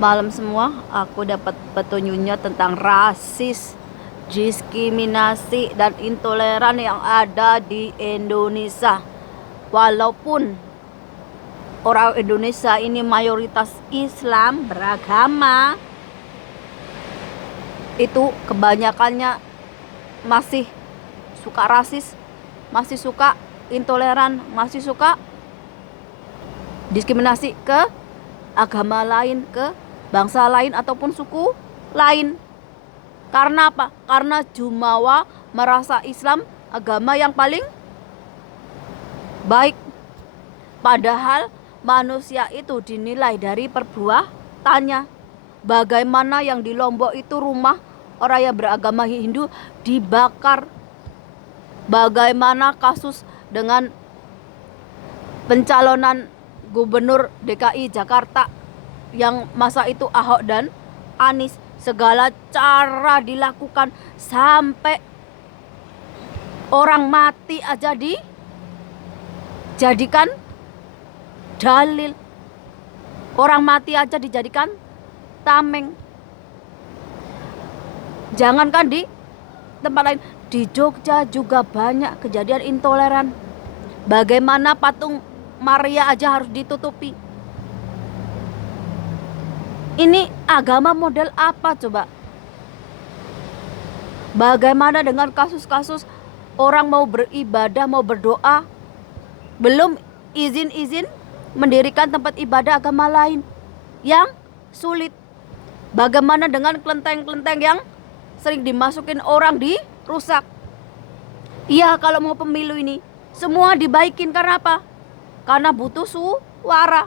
Malam semua, aku dapat petunjuknya tentang rasis, diskriminasi, dan intoleran yang ada di Indonesia. Walaupun orang Indonesia ini mayoritas Islam beragama, itu kebanyakannya masih suka rasis, masih suka intoleran, masih suka diskriminasi ke agama lain, ke bangsa lain ataupun suku lain. Karena apa? Karena Jumawa merasa Islam agama yang paling baik. Padahal manusia itu dinilai dari perbuatannya. Bagaimana yang di Lombok itu rumah orang yang beragama Hindu dibakar. Bagaimana kasus dengan pencalonan Gubernur DKI Jakarta yang masa itu Ahok dan Anies, segala cara dilakukan sampai orang mati aja dijadikan dalil, orang mati aja dijadikan tameng. Jangankan di tempat lain, di Jogja juga banyak kejadian intoleran. Bagaimana patung Maria aja harus ditutupi. Ini agama model apa coba? Bagaimana dengan kasus-kasus orang mau beribadah, mau berdoa, belum izin-izin mendirikan tempat ibadah agama lain yang sulit. Bagaimana dengan kelenteng-kelenteng yang sering dimasukin orang dirusak? Iya, kalau mau pemilu ini semua dibaikin karena apa? Karena butuh suara.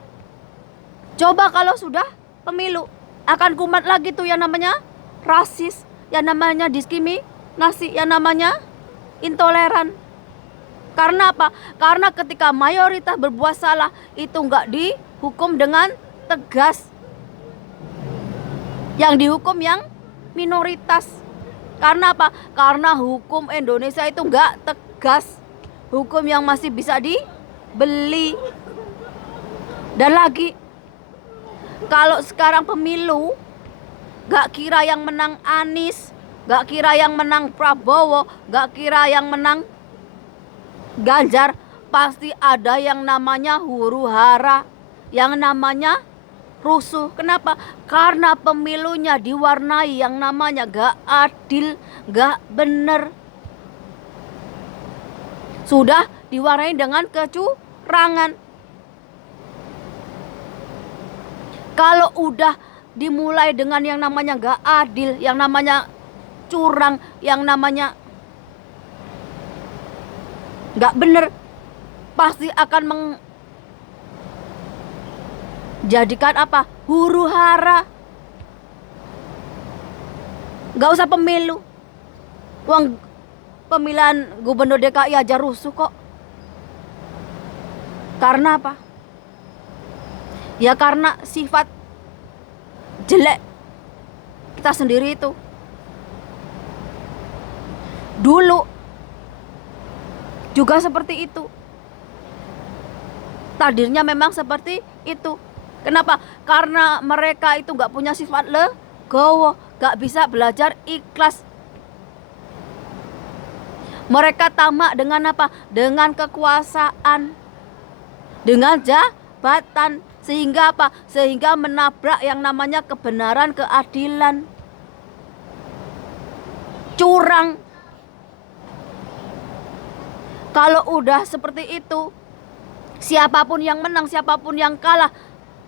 Coba kalau sudah pemilu, akan kumat lagi tuh yang namanya rasis, yang namanya diskriminasi, yang namanya intoleran. Karena apa? Karena ketika mayoritas berbuat salah itu nggak dihukum dengan tegas. Yang dihukum yang minoritas. Karena apa? Karena hukum Indonesia itu nggak tegas. Hukum yang masih bisa dibeli. Dan lagi, kalau sekarang pemilu, gak kira yang menang Anies, gak kira yang menang Prabowo, gak kira yang menang Ganjar, pasti ada yang namanya huru hara, yang namanya rusuh. Kenapa? Karena pemilunya diwarnai yang namanya gak adil, gak bener. Sudah diwarnai dengan kecurangan. Kalau udah dimulai dengan yang namanya gak adil, yang namanya curang, yang namanya gak bener, pasti akan menjadikan apa? Huru hara. Gak usah pemilu, uang pemilihan gubernur DKI aja rusuh kok. Karena apa? Ya karena sifat jelek kita sendiri itu. Dulu juga seperti itu. Takdirnya memang seperti itu. Kenapa? Karena mereka itu gak punya sifat legowo, gak bisa belajar ikhlas. Mereka tamak dengan apa? Dengan kekuasaan, dengan jabatan. Sehingga apa? Sehingga menabrak yang namanya kebenaran, keadilan. Curang. Kalau udah seperti itu, siapapun yang menang, siapapun yang kalah,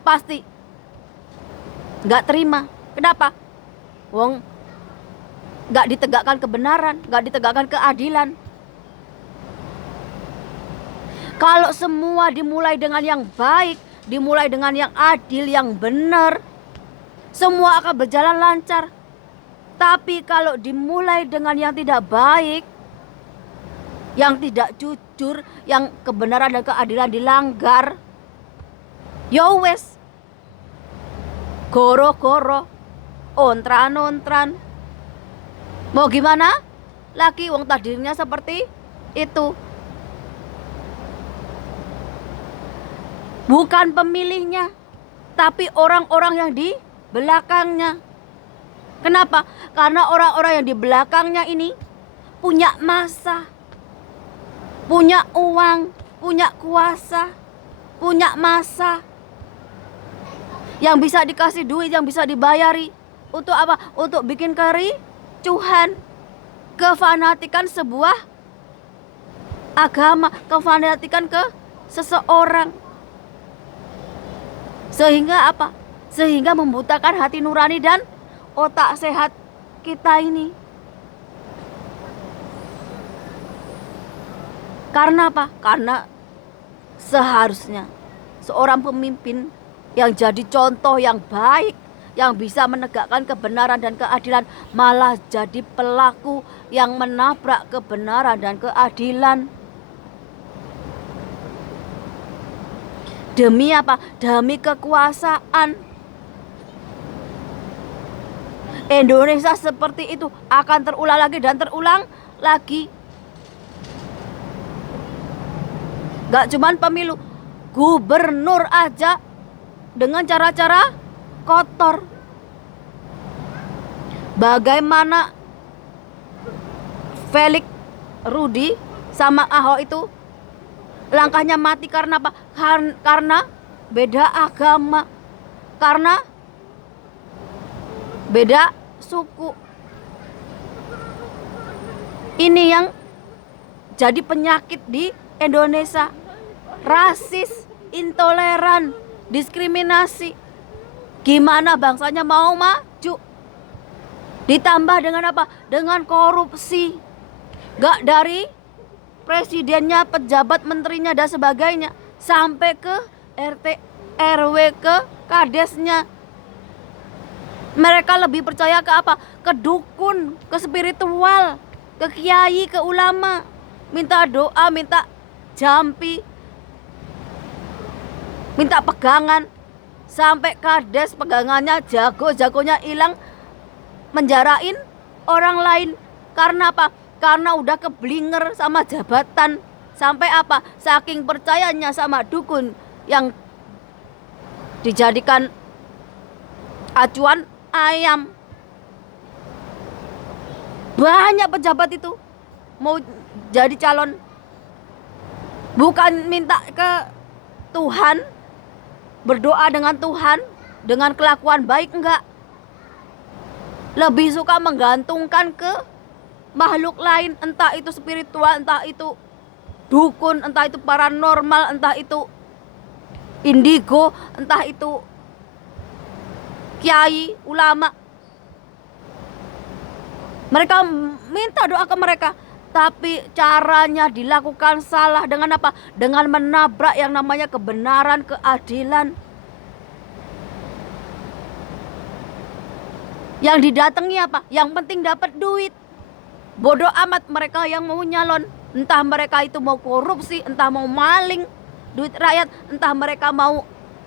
pasti gak terima. Kenapa? Wong gak ditegakkan kebenaran, gak ditegakkan keadilan. Kalau semua dimulai dengan yang baik, dimulai dengan yang adil, yang benar, semua akan berjalan lancar. Tapi kalau dimulai dengan yang tidak baik, yang tidak jujur, yang kebenaran dan keadilan dilanggar, yo wes, goro-goro, ontran-ontran. Mau gimana? Lagi wong takdirnya seperti itu. Bukan pemilihnya, tapi orang-orang yang belakangnya. Kenapa? Karena orang-orang yang di belakangnya ini punya masa, punya uang, punya kuasa, punya masa, yang bisa dikasih duit, yang bisa dibayari. Untuk apa? Untuk bikin kericuhan, kefanatikan sebuah agama, kefanatikan ke seseorang. Sehingga apa? Sehingga membutakan hati nurani dan otak sehat kita ini. Karena apa? Karena seharusnya seorang pemimpin yang jadi contoh yang baik, yang bisa menegakkan kebenaran dan keadilan, malah jadi pelaku yang menabrak kebenaran dan keadilan. Demi apa? Demi kekuasaan. Indonesia seperti itu akan terulang lagi dan terulang lagi. Gak cuman pemilu, gubernur aja dengan cara-cara kotor. Bagaimana Felix Rudi sama Ahok itu langkahnya mati karena apa? Karena beda agama, karena beda suku. Ini yang jadi penyakit di Indonesia. Rasis, intoleran, diskriminasi. Gimana bangsanya mau maju? Ditambah dengan apa? Dengan korupsi. Gak dari presidennya, pejabat menterinya dan sebagainya, sampai ke RT, RW, ke kadesnya. Mereka lebih percaya ke apa? Ke dukun, ke spiritual, ke kiai, ke ulama. Minta doa, minta jampi, minta pegangan. Sampai kades pegangannya jagonya hilang, menjarain orang lain. Karena apa? Karena udah keblinger sama jabatan. Sampai apa? Saking percayanya sama dukun yang dijadikan acuan ayam. Banyak pejabat itu mau jadi calon, bukan minta ke Tuhan, berdoa dengan Tuhan, dengan kelakuan baik, enggak. Lebih suka menggantungkan ke makhluk lain, entah itu spiritual, entah itu dukun, entah itu paranormal, entah itu indigo, entah itu kiai, ulama. Mereka minta doa ke mereka, tapi caranya dilakukan salah. Dengan apa? Dengan menabrak yang namanya kebenaran, keadilan. Yang didatangi apa? Yang penting dapat duit. Bodoh amat mereka yang mau nyalon. Entah mereka itu mau korupsi, entah mau maling duit rakyat, entah mereka mau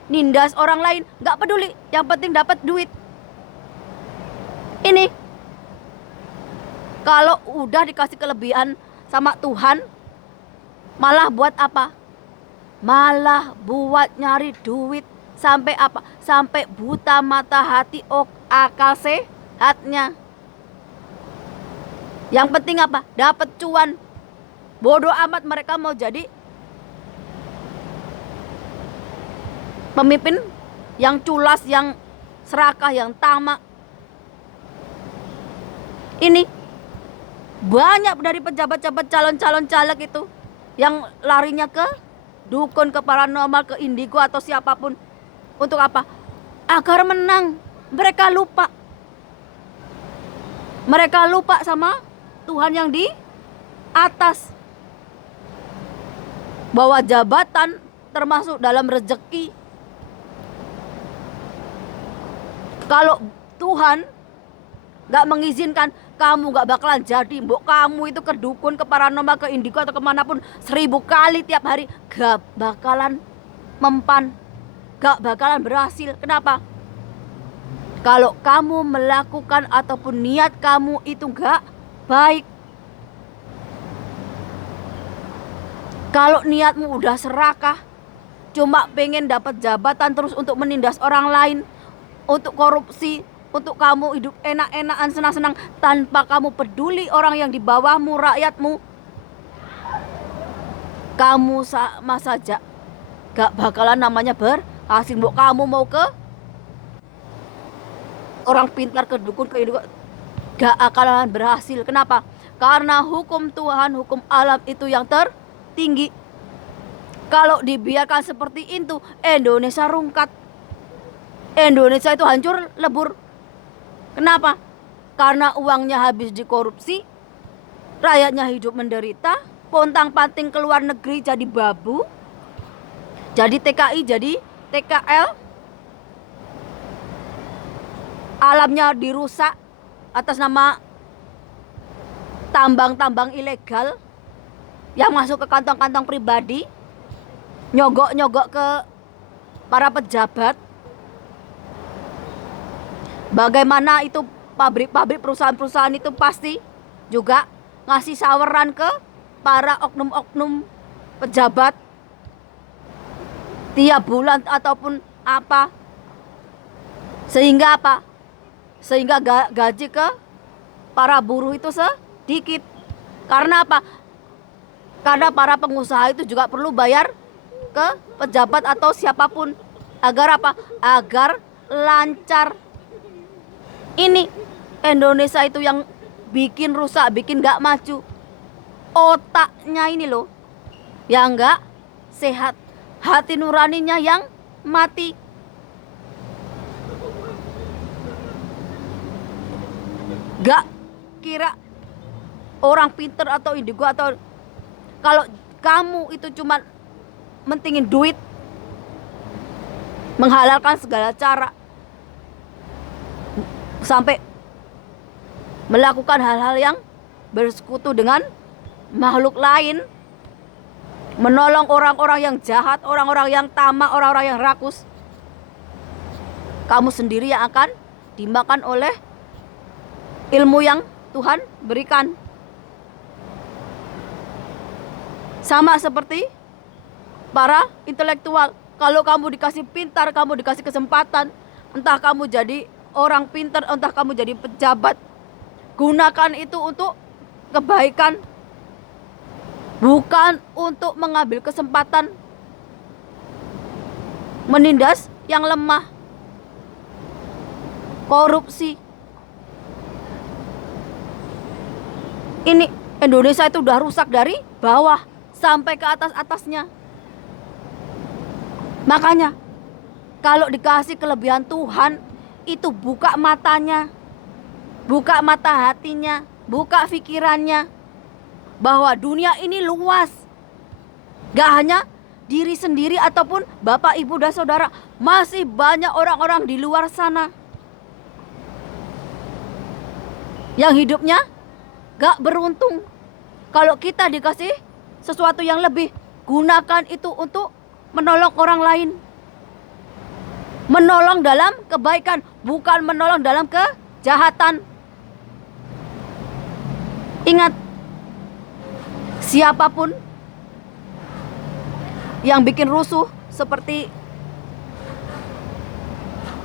nindas orang lain, gak peduli. Yang penting dapat duit. Ini kalau udah dikasih kelebihan sama Tuhan, malah buat apa? Malah buat nyari duit. Sampai apa? Sampai buta mata hati, akal sehatnya. Yang penting apa? Dapat cuan. Bodoh amat mereka mau jadi pemimpin yang culas, yang serakah, yang tamak. Ini banyak dari pejabat-pejabat calon-calon caleg itu yang larinya ke dukun, ke paranormal, ke indigo atau siapapun. Untuk apa? Agar menang. Mereka lupa. Mereka lupa sama Tuhan yang di atas. Bahwa jabatan termasuk dalam rezeki. Kalau Tuhan gak mengizinkan, kamu gak bakalan jadi. Mbok kamu itu ke dukun, ke paranormal, ke indigo atau kemanapun 1000 kali tiap hari, gak bakalan mempan, gak bakalan berhasil. Kenapa? Kalau kamu melakukan ataupun niat kamu itu gak baik. Kalau niatmu udah serakah, cuma pengen dapat jabatan terus untuk menindas orang lain, untuk korupsi, untuk kamu hidup enak-enakan, senang-senang tanpa kamu peduli orang yang di bawahmu, rakyatmu, kamu sama saja gak bakalan namanya berhasil. Mbok kamu mau ke orang pintar, ke dukun, ke induk, gak akan berhasil. Kenapa? Karena hukum Tuhan, hukum alam itu yang tertinggi. Kalau dibiarkan seperti itu, Indonesia rungkat. Indonesia itu hancur lebur. Kenapa? Karena uangnya habis dikorupsi, rakyatnya hidup menderita, pontang-panting ke luar negeri jadi babu, jadi TKI, jadi TKL, alamnya dirusak atas nama tambang-tambang ilegal yang masuk ke kantong-kantong pribadi, nyogok-nyogok ke para pejabat. Bagaimana itu pabrik-pabrik, perusahaan-perusahaan itu pasti juga ngasih saweran ke para oknum-oknum pejabat tiap bulan ataupun apa. Sehingga apa? Sehingga gaji ke para buruh itu sedikit. Karena apa? Karena para pengusaha itu juga perlu bayar ke pejabat atau siapapun. Agar apa? Agar lancar. Ini Indonesia itu yang bikin rusak, bikin gak maju. Otaknya ini loh yang gak sehat, hati nuraninya yang mati. Gak kira orang pinter atau indigo, atau kalau kamu itu cuma mentingin duit, menghalalkan segala cara, sampai melakukan hal-hal yang bersekutu dengan makhluk lain, menolong orang-orang yang jahat, orang-orang yang tamak, orang-orang yang rakus, kamu sendiri yang akan dimakan oleh ilmu yang Tuhan berikan. Sama seperti para intelektual, kalau kamu dikasih pintar, kamu dikasih kesempatan, entah kamu jadi orang pintar, entah kamu jadi pejabat, gunakan itu untuk kebaikan, bukan untuk mengambil kesempatan menindas yang lemah, korupsi. Ini Indonesia itu udah rusak dari bawah sampai ke atas-atasnya. Makanya kalau dikasih kelebihan Tuhan, itu buka matanya, buka mata hatinya, buka pikirannya, bahwa dunia ini luas. Gak hanya diri sendiri ataupun bapak, ibu, dan saudara, masih banyak orang-orang di luar sana yang hidupnya gak beruntung. Kalau kita dikasih sesuatu yang lebih, gunakan itu untuk menolong orang lain. Menolong dalam kebaikan, bukan menolong dalam kejahatan. Ingat, siapapun yang bikin rusuh seperti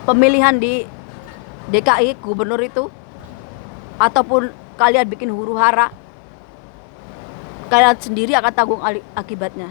pemilihan di DKI gubernur itu, ataupun kalian bikin huru hara, kalian sendiri akan tanggung akibatnya.